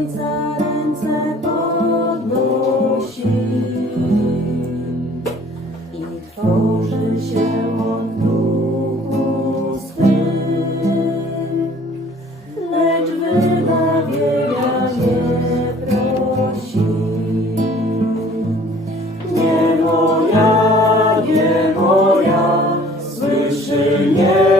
Ojca ręce podnosi i tworzy się od duchu swym, lecz wybawienia nie prosi. Nie moja, nie moja, słyszy mnie.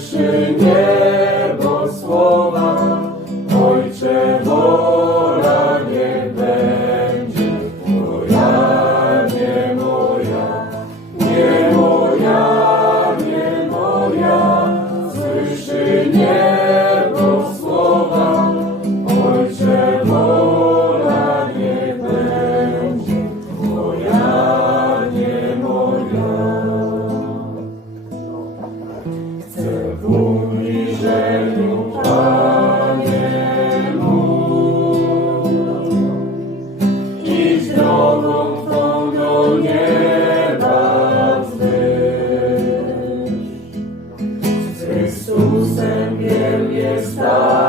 随便 있어.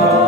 Lord.